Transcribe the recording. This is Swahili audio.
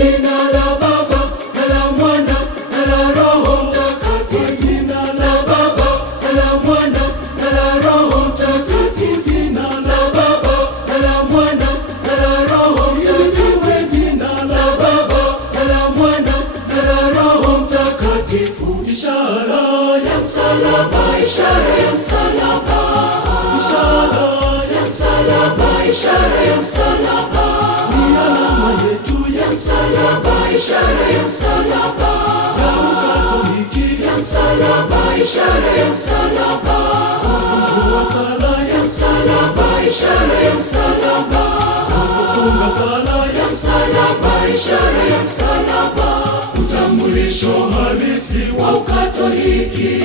jina la Baba na la Mwana na la Roho Mtakatifu. Jina la Baba na la Mwana na la Roho Mtakatifu. Jina la Baba na la Mwana na la Roho Mtakatifu. Jina la Baba na la Mwana na la Roho Mtakatifu. Ishara ya msalaba, ishara ya msalaba, ishara ya msalaba, ishara ya msalaba, ni alama yetu ya msalaba, ishara ya msalaba, ya Ukatoliki ya msalaba, ishara ya msalaba, kufungua sala ya msalaba, ishara ya msalaba, kufunga sala ya msalaba, ishara ya msalaba, utambulisho halisi wa Ukatoliki.